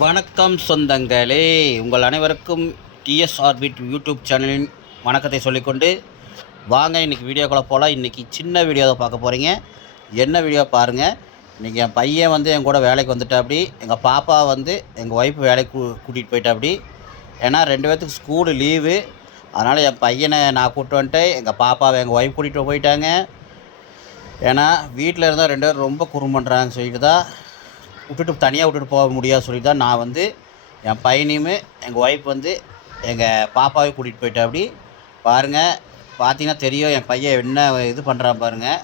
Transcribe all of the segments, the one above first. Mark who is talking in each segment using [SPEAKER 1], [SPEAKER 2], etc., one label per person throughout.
[SPEAKER 1] வணக்கம் சொந்தங்களே. உங்கள் அனைவருக்கும் டிஎஸ் ஆர்பிட் யூடியூப் சேனலின் வணக்கத்தை சொல்லிக்கொண்டு வாங்க இன்றைக்கி வீடியோக்குள்ளே போகலாம் இன்றைக்கி சின்ன வீடியோ தான் பார்க்க போகிறீங்க என்ன வீடியோ பாருங்கள் இன்றைக்கி என் பையன் வந்து என் கூட வேலைக்கு வந்துட்டாப்படி எங்கள் பாப்பா வந்து எங்கள் ஒய்ஃப் வேலைக்கு கூட்டிகிட்டு போயிட்டாப்படி ஏன்னா ரெண்டு பேர்த்துக்கு ஸ்கூலு லீவு அதனால் என் பையனை நான் கூப்பிட்டு வந்துட்டு எங்கள் பாப்பாவை எங்கள் ஒய்ஃப் கூட்டிகிட்டு போயிட்டாங்க. ஏன்னா வீட்டில் இருந்தால் ரெண்டு பேரும் ரொம்ப குறும் பண்ணுறாங்கன்னு சொல்லிட்டு தான் விட்டுட்டு தனியாக விட்டுட்டு போக முடியாது சொல்லி தான் நான் வந்து என் பையனையுமே எங்கள் ஒய்ஃப் வந்து எங்கள் பாப்பாவை கூட்டிகிட்டு போயிட்டேன். அப்படி பாருங்கள் பார்த்தீங்கன்னா தெரியும் என் பையன் என்ன இது பண்ணுறான் பாருங்கள்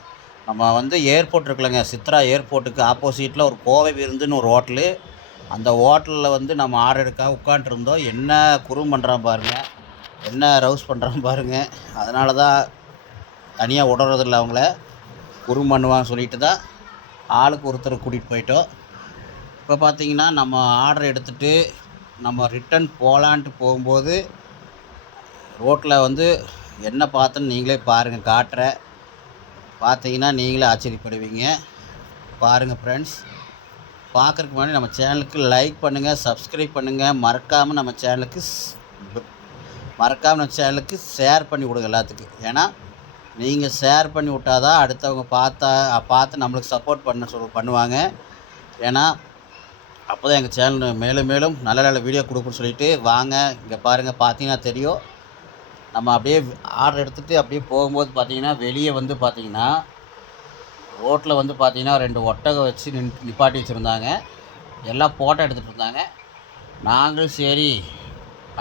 [SPEAKER 1] நம்ம வந்து ஏர்போர்ட் இருக்குல்லங்க சித்ரா ஏர்போர்ட்டுக்கு ஆப்போசிட்டில் ஒரு கோவை விருந்துன்னு ஒரு ஹோட்டலு அந்த ஹோட்டலில் வந்து நம்ம ஆர்டர் எடுக்காக உட்காண்ட்ருந்தோம் என்ன குறும் பண்ணுறான் பாருங்கள் என்ன ரவுஸ் பண்ணுறான் பாருங்கள் அதனால தான் தனியாக விடுறதில்ல அவங்கள. குறும் பண்ணுவான்னு சொல்லிட்டு தான் ஆளுக்கு ஒருத்தர் கூட்டிகிட்டு போயிட்டோம். இப்போ பார்த்தீங்கன்னா நம்ம ஆர்டர் எடுத்துகிட்டு நம்ம ரிட்டன் போகலான்ட்டு போகும்போது ரோட்டில் வந்து என்ன பார்த்தோன்னு நீங்களே பாருங்கள் காட்டுற. பார்த்தீங்கன்னா நீங்களே ஆச்சரியப்படுவீங்க. பாருங்கள் ஃப்ரெண்ட்ஸ் பார்க்குறக்கு முன்னாடி நம்ம சேனலுக்கு லைக் பண்ணுங்கள் சப்ஸ்கிரைப் பண்ணுங்கள் மறக்காமல் நம்ம சேனலுக்கு மறக்காமல் நம்ம சேனலுக்கு ஷேர் பண்ணி விடுங்க எல்லாத்துக்கும். ஏன்னா நீங்கள் ஷேர் பண்ணி விட்டால் தான் அடுத்தவங்க பார்த்தா பார்த்து நம்மளுக்கு சப்போர்ட் பண்ண சொல் பண்ணுவாங்க. ஏன்னா அப்போ தான் எங்கள் சேனல் மேலும் மேலும் நல்ல நல்ல வீடியோ கொடுக்குன்னு சொல்லிட்டு வாங்க. இங்கே பாருங்கள் பார்த்தீங்கன்னா தெரியும். நம்ம அப்படியே ஆர்டர் எடுத்துகிட்டு அப்படியே போகும்போது பார்த்தீங்கன்னா வெளியே வந்து பார்த்தீங்கன்னா ரோட்டில் வந்து பார்த்தீங்கன்னா ரெண்டு ஒட்டகம் வச்சு நின் நிப்பாட்டி வச்சுருந்தாங்க. எல்லாம் ஃபோட்டோ எடுத்துகிட்டு இருந்தாங்க. நாங்களும் சரி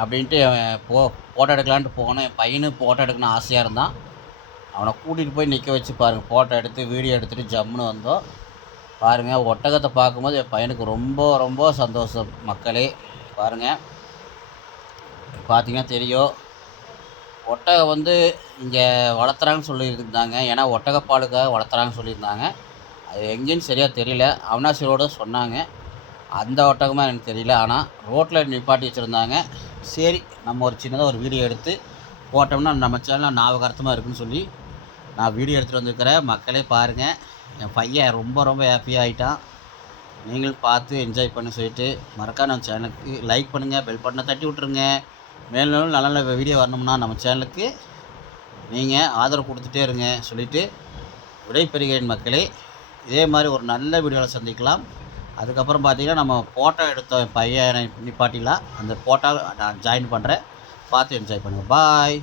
[SPEAKER 1] அப்படின்ட்டு போ ஃபோட்டோ எடுக்கலான்ட்டு போனோம். என் பையனும் ஃபோட்டோ எடுக்கணும்னு ஆசையாக இருந்தான். அவனை கூட்டிகிட்டு போய் நிற்க வச்சு பாருங்கள் ஃபோட்டோ எடுத்து வீடியோ எடுத்துகிட்டு ஜம்முன்னு வந்தோம். பாருங்கள் ஒட்டகத்தை பார்க்கும்போது என் பையனுக்கு ரொம்ப ரொம்ப சந்தோஷம் மக்களே. பாருங்கள் பார்த்தீங்கன்னா தெரியும். ஒட்டகம் வந்து இங்கே வளர்த்துறாங்கன்னு சொல்லியிருந்தாங்க. ஏன்னா ஒட்டகப்பாலுக்காக வளர்த்துறாங்கன்னு சொல்லியிருந்தாங்க. அது எங்கேன்னு சரியாக தெரியல. அவினாசியோடு சொன்னாங்க. அந்த ஒட்டகமாக எனக்கு தெரியல. ஆனால் ரோட்டில் நிப்பாட்டி வச்சுருந்தாங்க. சரி நம்ம ஒரு சின்னதாக ஒரு வீடியோ எடுத்து போட்டோம்னா நம்ம சேனல் ஞாபகார்த்தமாக இருக்குன்னு சொல்லி நான் வீடியோ எடுத்துகிட்டு வந்திருக்கிறேன். மக்களே பாருங்கள் என் பையன் ரொம்ப ரொம்ப ஹாப்பியாக ஆகிட்டான் நீங்களும் பார்த்து என்ஜாய் பண்ண சொல்லிட்டு மறக்காம நம்ம சேனலுக்கு லைக் பண்ணுங்கள் பெல் பட்டனை தட்டி விட்ருங்க மேலும் நல்ல நல்ல வீடியோ வரணும்னா நம்ம சேனலுக்கு நீங்கள் ஆதரவு கொடுத்துட்டே இருங்க சொல்லிவிட்டு விடைபெறுகிறேன் மக்களே. இதே மாதிரி ஒரு நல்ல வீடியோவில் சந்திக்கலாம். அதுக்கப்புறம் பார்த்தீங்கன்னா நம்ம ஃபோட்டோ எடுத்த பையனை நிப்பாட்டிலாம் அந்த ஃபோட்டோ நான் ஜாயின் பண்ணுறேன் பார்த்து என்ஜாய் பண்ணுங்கள் பாய்